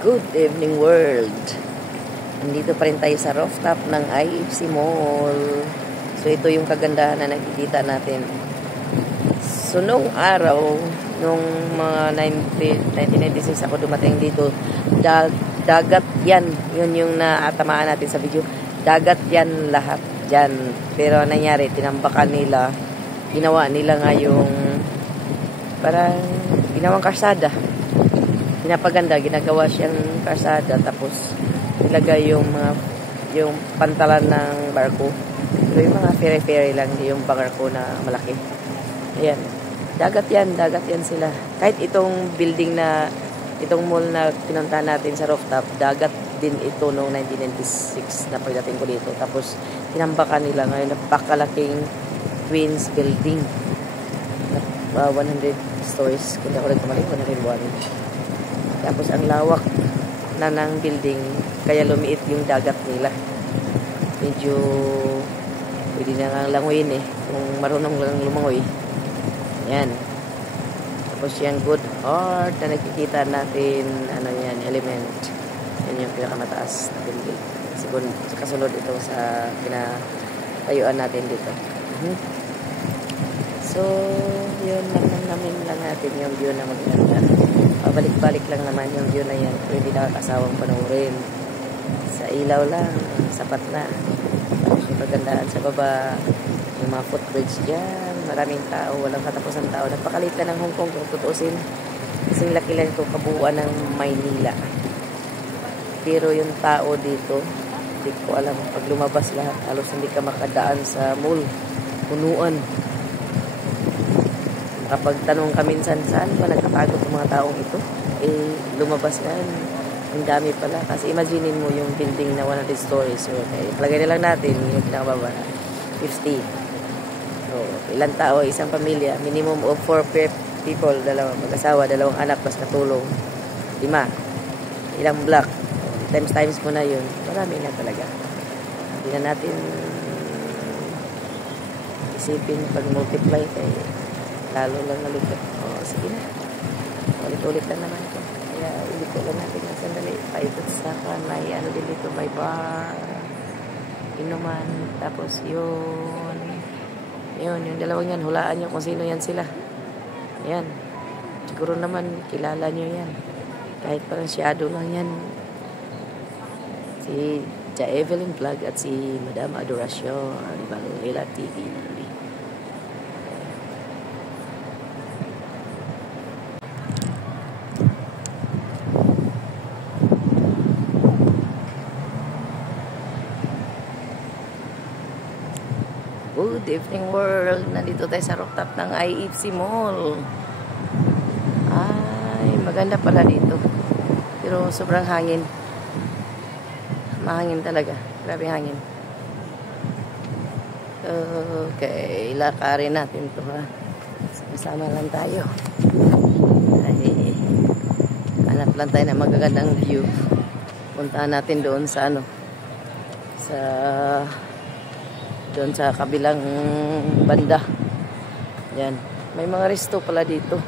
Good evening world. Nandito pa rin tayo sa rooftop ng IFC Mall. So ito yung kagandahan na nakikita natin. So nung araw, nung mga 1996 ako dumating dito, dagat yan. Yun yung naatamaan natin sa video. Dagat yan lahat dyan. Pero nangyari, tinambakan nila. Ginawa nila nga yung parang ginawang karsada. Pinapaganda, ginagawa siyang karsada, tapos ilagay yung pantalan ng barko. Pero yung mga ferry lang, yung barko na malaki. Ayan. Dagat yan sila. Kahit itong building na, itong mall na pinuntahan natin sa rooftop, dagat din ito noong 1996 na pagdating ko dito. Tapos, tinambakan nila ngayon, napakalaking Twins building. 100 stories, kung ako nagkamali, 101. Tapos ang lawak na ng building, kaya lumiit yung dagat nila. Medyo pwede na nga langoyin kung marunong lang lumangoy. Yan. Tapos yung good art na nakikita natin, element. Yan yung pinakamataas na building. Kasunod ito sa pinatayuan natin dito. So, yun namin lang natin yung view na maganda. Balik-balik lang naman yung view na yan. Pwede nakakasawang panoorin. Sa ilaw lang, sapat na. Tapos yung pagandaan sa baba, yung mga footbridge dyan, maraming tao, walang katapusan tao. Napakalit na ng Hong Kong kung tutuusin. Kasing laki lang ito kabuuan ng Maynila. Pero yung tao dito, hindi ko alam, pag lumabas lahat, halos hindi ka makadaan sa mall. Punuan. Kapag tanong ka minsan, saan ba nagkapagod ng mga taong ito? Lumabas na. Ang dami pala. Kasi imaginin mo yung building na 100 stories. So, palagay na lang natin yung pinakababa. 50. So, ilang tao, isang pamilya. Minimum of 4 people. Mag-asawa, 2 anak, plus katulong. 5. Ilang block. Times mo na yun. Marami na talaga. Hindi na natin isipin pag-multiply kayo. Lalo lang nalupit. Sige na. Ulit-ulit lang naman ito. Kaya ulit ko lang natin yung sandali. Paikot sa may din dito, may bar. Inuman. Tapos yun. Yung dalawang yan. Hulaan nyo kung sino yan sila. Yan. Siguro naman kilala nyo yan. Kahit parang shadow lang yan. Si Ja Evelyn Vlog at si Madam Adoracion Valuela TV. Good evening world. Nandito tayo sa rooftop ng IFC Mall. Ay, maganda pala dito. Pero sobrang hangin. Mahangin talaga. Grabe hangin. Okay, lakarin natin ito ha. Sama lang tayo. Ay, hanap lang tayo ng magagandang view. Puntahan natin doon sa doon sa kabilang banda. Yan. May mga resto pala dito.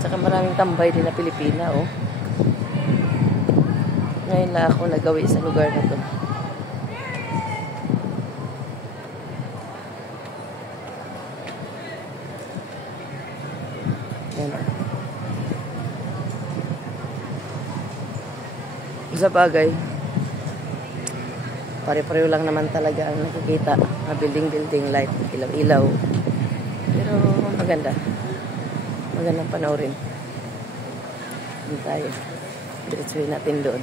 Saka maraming tambay din na Pilipina, Ngayon lang ako nagawi sa lugar na to. Yan. Sa bagay, pare-pareho lang naman talaga ang nakikita. Building, light, ilaw-ilaw. Pero maganda. Magandang panoorin. Doon tayo. Diretsuhin natin doon.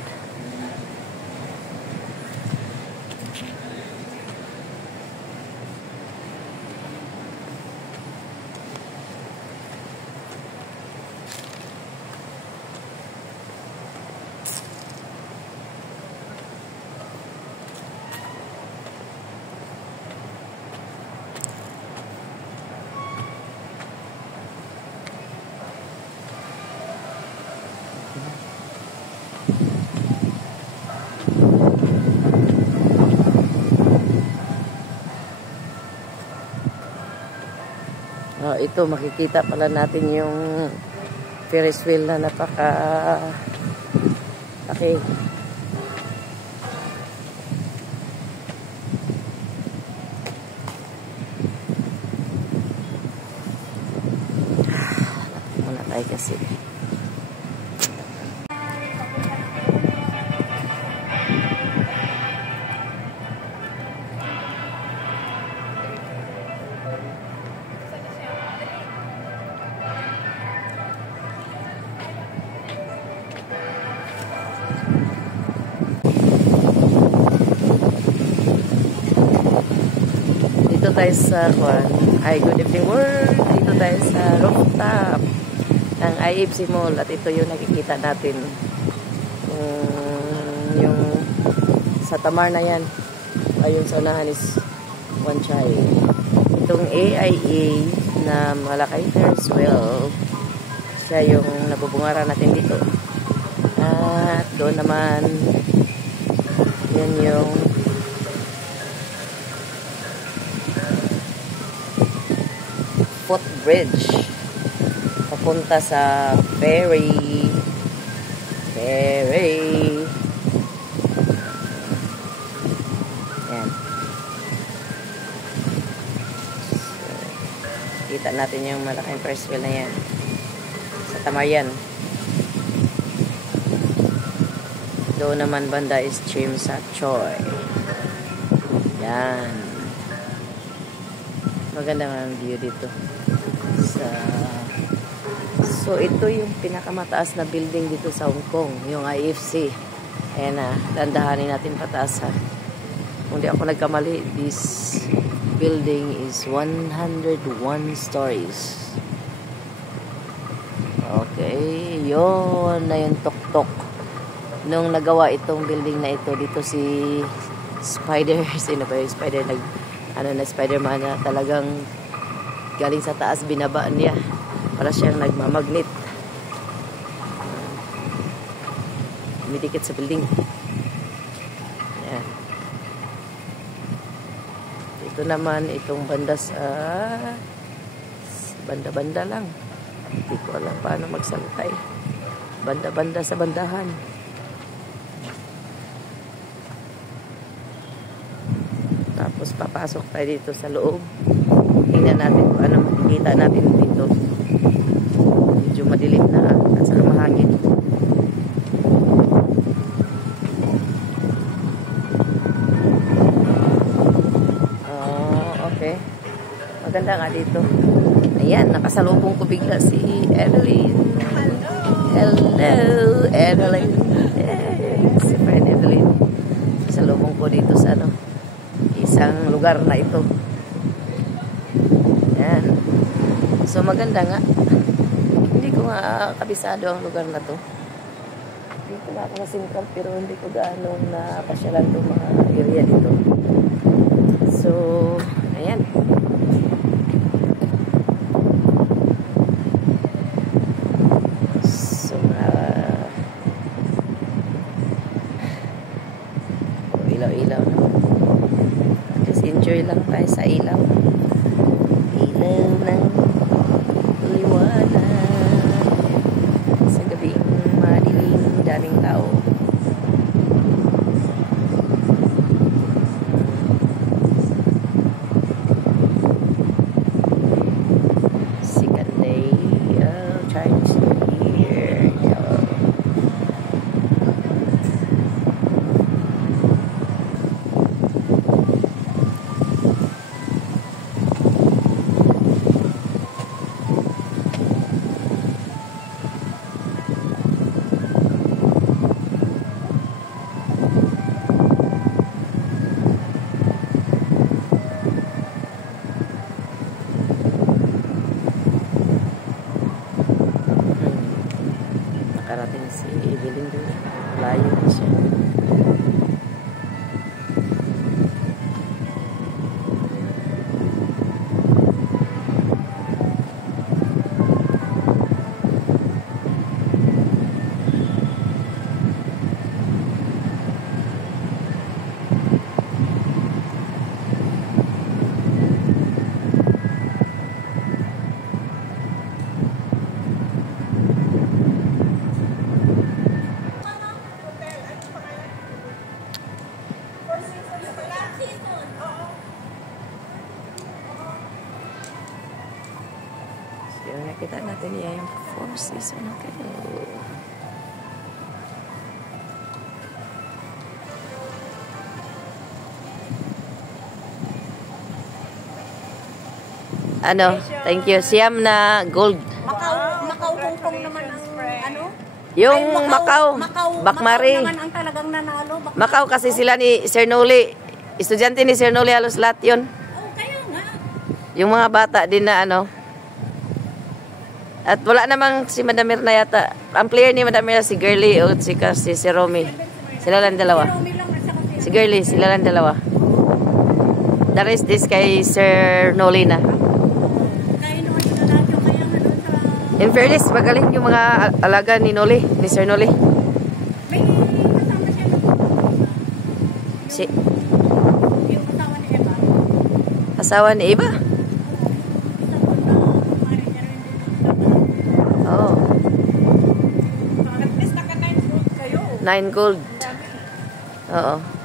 Ito, makikita pala natin yung Ferris wheel na malaki. Muna tayo kasi. Dito tayo sa good evening world. Dito tayo sa rooftop ng IFC Mall at ito yung nakikita natin yung sa Tamar na yan. Ayun sa unahan is Wanchay. Itong AIA na Malakay Ferris Wheel, siya yung nabubungara natin dito. At doon naman yan yung footbridge papunta sa ferry. Yan. So, kita natin yung malaking first wheel na yan sa Tamar yan. Doon naman banda is Chim Sa Choy. Yan. Maganda nga ang view dito. So, ito yung pinakamataas na building dito sa Hong Kong. Yung IFC. Ayan na. Dandahanin natin pataas ha. Kung di ako nagkamali, this building is 101 stories. Okay. Yun na yung tok-tok. Nung nagawa itong building na ito, dito si Spider. Sino ba yung Spider? Spider-Man na talagang galing sa taas, binabaan niya para siyang nagmamagnet, dumidikit sa building. Yan. Ito naman itong banda sa banda-banda lang, hindi ko alam paano magsalita eh. Banda-banda sa bandahan. Tapos papasok tayo dito sa loob. Tingnan natin kung ano makikita natin dito. Medyo madilim na at saka mahangin. Okay. Maganda nga dito. Ayan, nakasalubong ko bigla si Evelyn. Hello, Evelyn. Si friend Evelyn. Salubong ko dito sa isang lugar na ito. Yan. So maganda nga. Hindi ko nga kabisado ang lugar na to. Dito nga ako na sentral pero hindi ko gaano na pasyalan itong mga area dito. So, ayan. So, ilaw-ilaw na. Just enjoy lang tayo sa ilaw. Ilaw ng liwanag. Sa gabing madilim, daming tao. Second day of Chinese New Year. Nakarating si Evelyn doon. Layo na siya. Sis, ano kayo? Ano? Thank you. Siyam na gold. Macau, Hong Kong naman ang ano? Yung Ay, Macau, Bakmari. Macau naman ang talagang nanalo. Macau kasi sila ni Sir Noli. Estudyante ni Sir Noli halos lahat yun. Oh, kaya nga. Yung mga bata din na ano. At wala namang si Madam Mirna yata. Ang player ni Madam Mirna si Girly o si Romy. Sila lang dalawa. Romy lang at saka Si Girly, sila lang dalawa. The rest is kay Sir Noli na. kaya naman sila lahat yung kaya nga doon sa... In fairness, magaling yung mga alaga ni Noli, ni Sir Noli. May kasama siya nung... Si Yung asawa ni Eva. asawa ni Iba. Oh, At least naka 9 fruit kayo. 9 gold. Oo.